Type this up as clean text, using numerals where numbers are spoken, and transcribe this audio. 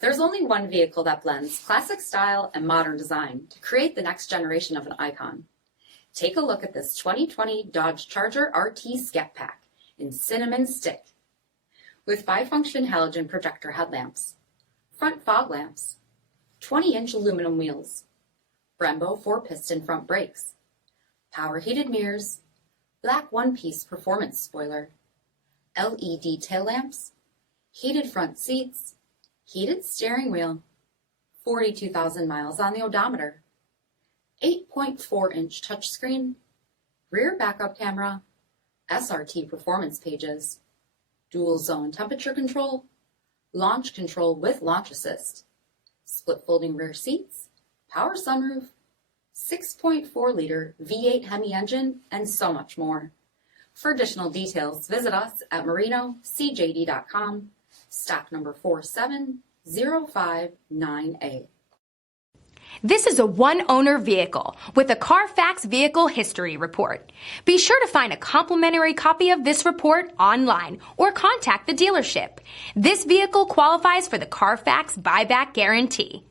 There's only one vehicle that blends classic style and modern design to create the next generation of an icon. Take a look at this 2020 Dodge Charger RT Scat Pack in Cinnamon Stick. With 5-function halogen projector headlamps, front fog lamps, 20-inch aluminum wheels, Brembo 4-piston front brakes, power heated mirrors, black one-piece performance spoiler, LED tail lamps, heated front seats, heated steering wheel, 42,000 miles on the odometer, 8.4-inch touchscreen, rear backup camera, SRT performance pages, dual zone temperature control, launch control with launch assist, split folding rear seats, power sunroof, 6.4-liter V8 Hemi engine, and so much more. For additional details, visit us at marinocjd.com, stock number 47059A. This is a one-owner vehicle with a Carfax Vehicle History Report. Be sure to find a complimentary copy of this report online or contact the dealership. This vehicle qualifies for the Carfax Buyback Guarantee.